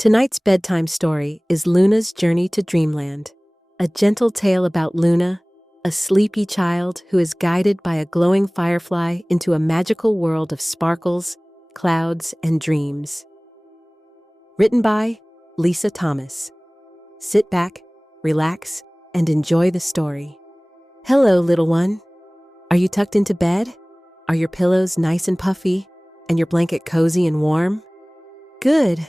Tonight's bedtime story is Luna's Journey to Dreamland, a gentle tale about Luna, a sleepy child who is guided by a glowing firefly into a magical world of sparkles, clouds, and dreams. Written by Lisa Thomas. Sit back, relax, and enjoy the story. Hello, little one. Are you tucked into bed? Are your pillows nice and puffy, and your blanket cozy and warm? Good.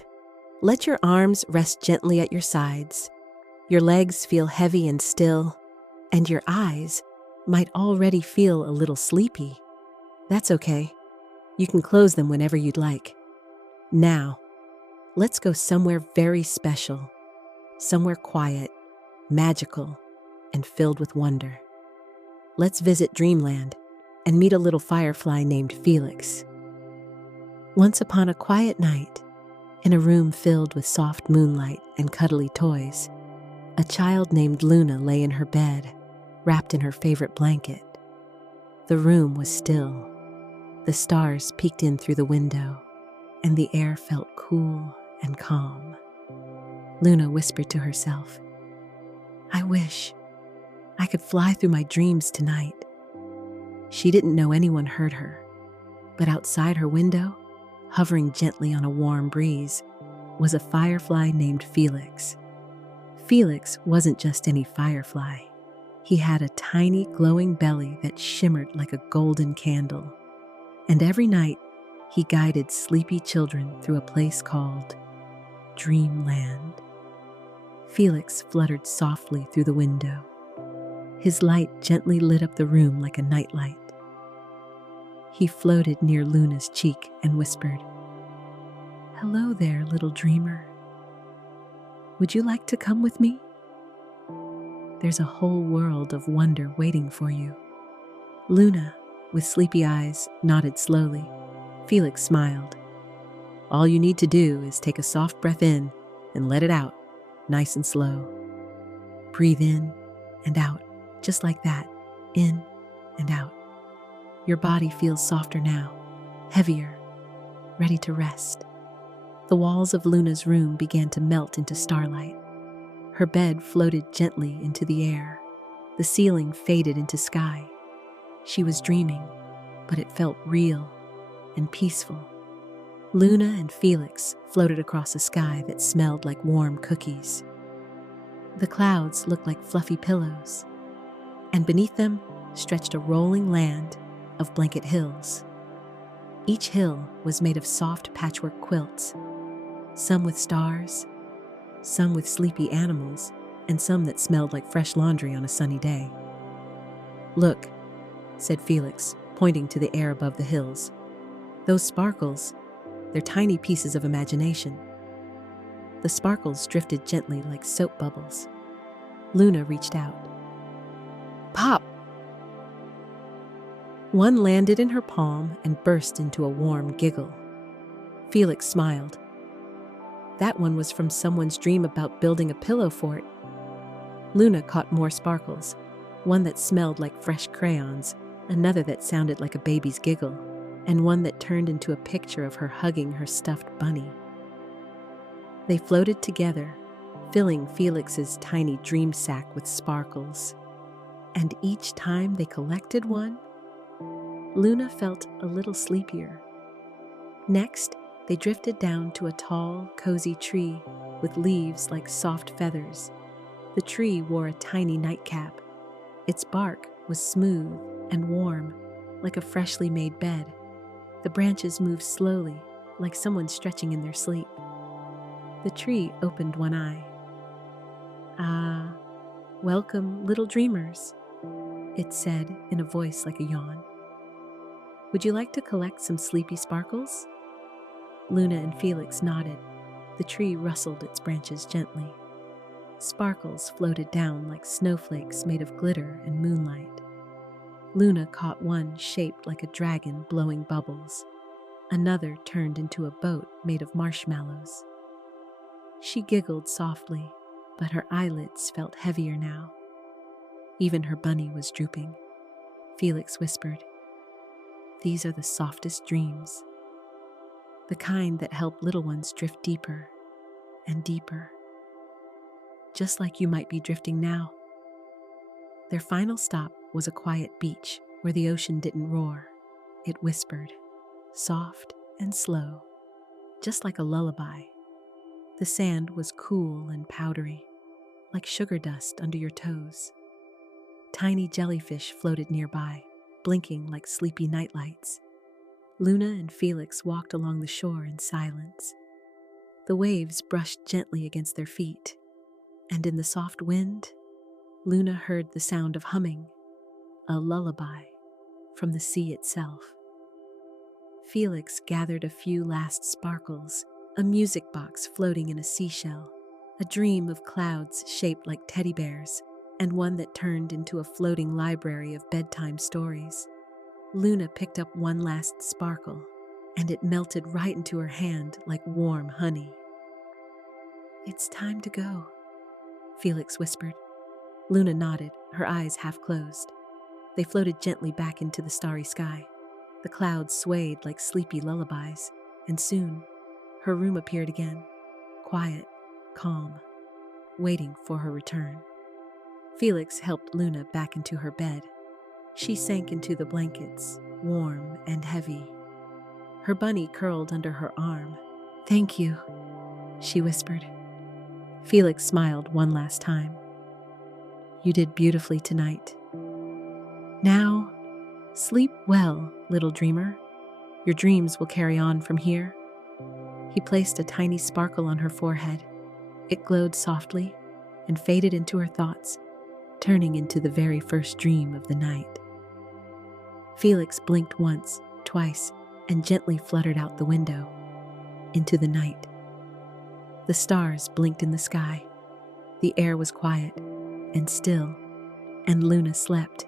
Let your arms rest gently at your sides. Your legs feel heavy and still, and your eyes might already feel a little sleepy. That's okay. You can close them whenever you'd like. Now, let's go somewhere very special, somewhere quiet, magical, and filled with wonder. Let's visit Dreamland and meet a little firefly named Felix. Once upon a quiet night, in a room filled with soft moonlight and cuddly toys, a child named Luna lay in her bed, wrapped in her favorite blanket. The room was still. The stars peeked in through the window, and the air felt cool and calm. Luna whispered to herself, "I wish I could fly through my dreams tonight." She didn't know anyone heard her, but outside her window, hovering gently on a warm breeze, was a firefly named Felix. Felix wasn't just any firefly. He had a tiny glowing belly that shimmered like a golden candle. And every night, he guided sleepy children through a place called Dreamland. Felix fluttered softly through the window. His light gently lit up the room like a nightlight. He floated near Luna's cheek and whispered, "Hello there, little dreamer. Would you like to come with me? There's a whole world of wonder waiting for you." Luna, with sleepy eyes, nodded slowly. Felix smiled. "All you need to do is take a soft breath in and let it out, nice and slow. Breathe in and out, just like that, in and out. Your body feels softer now, heavier, ready to rest." The walls of Luna's room began to melt into starlight. Her bed floated gently into the air. The ceiling faded into sky. She was dreaming, but it felt real and peaceful. Luna and Felix floated across a sky that smelled like warm cookies. The clouds looked like fluffy pillows, and beneath them stretched a rolling land of blanket hills. Each hill was made of soft patchwork quilts, some with stars, some with sleepy animals, and some that smelled like fresh laundry on a sunny day. "Look," said Felix, pointing to the air above the hills. "Those sparkles, they're tiny pieces of imagination." The sparkles drifted gently like soap bubbles. Luna reached out. Pop! One landed in her palm and burst into a warm giggle. Felix smiled. That one was from someone's dream about building a pillow fort. Luna caught more sparkles, one that smelled like fresh crayons, another that sounded like a baby's giggle, and one that turned into a picture of her hugging her stuffed bunny. They floated together, filling Felix's tiny dream sack with sparkles. And each time they collected one, Luna felt a little sleepier. Next, they drifted down to a tall, cozy tree with leaves like soft feathers. The tree wore a tiny nightcap. Its bark was smooth and warm, like a freshly made bed. The branches moved slowly, like someone stretching in their sleep. The tree opened one eye. "Ah, welcome, little dreamers," it said in a voice like a yawn. "Would you like to collect some sleepy sparkles?" Luna and Felix nodded. The tree rustled its branches gently. Sparkles floated down like snowflakes made of glitter and moonlight. Luna caught one shaped like a dragon blowing bubbles. Another turned into a boat made of marshmallows. She giggled softly, but her eyelids felt heavier now. Even her bunny was drooping. Felix whispered, "These are the softest dreams, the kind that help little ones drift deeper, and deeper, just like you might be drifting now. Their final stop was a quiet beach where the ocean didn't roar. It whispered, soft and slow, just like a lullaby. The sand was cool and powdery, like sugar dust under your toes. Tiny jellyfish floated nearby, blinking like sleepy nightlights. Luna and Felix walked along the shore in silence. The waves brushed gently against their feet, and in the soft wind, Luna heard the sound of humming, a lullaby from the sea itself. Felix gathered a few last sparkles, a music box floating in a seashell, a dream of clouds shaped like teddy bears, and one that turned into a floating library of bedtime stories. Luna picked up one last sparkle, and it melted right into her hand like warm honey. "It's time to go," Felix whispered. Luna nodded, her eyes half closed. They floated gently back into the starry sky. The clouds swayed like sleepy lullabies, and soon, her room appeared again, quiet, calm, waiting for her return. Felix helped Luna back into her bed. She sank into the blankets, warm and heavy. Her bunny curled under her arm. "Thank you," she whispered. Felix smiled one last time. "You did beautifully tonight. Now, sleep well, little dreamer. Your dreams will carry on from here." He placed a tiny sparkle on her forehead. It glowed softly and faded into her thoughts, turning into the very first dream of the night. Felix blinked once, twice, and gently fluttered out the window, into the night. The stars blinked in the sky. The air was quiet and still, and Luna slept.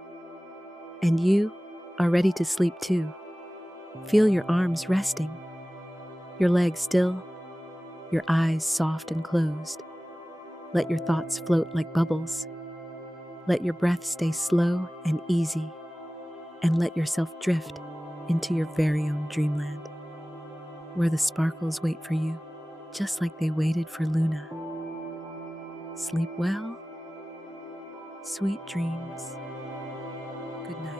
And you are ready to sleep too. Feel your arms resting, your legs still, your eyes soft and closed. Let your thoughts float like bubbles. Let your breath stay slow and easy, and let yourself drift into your very own dreamland, where the sparkles wait for you, just like they waited for Luna. Sleep well, sweet dreams. Good night.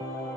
you.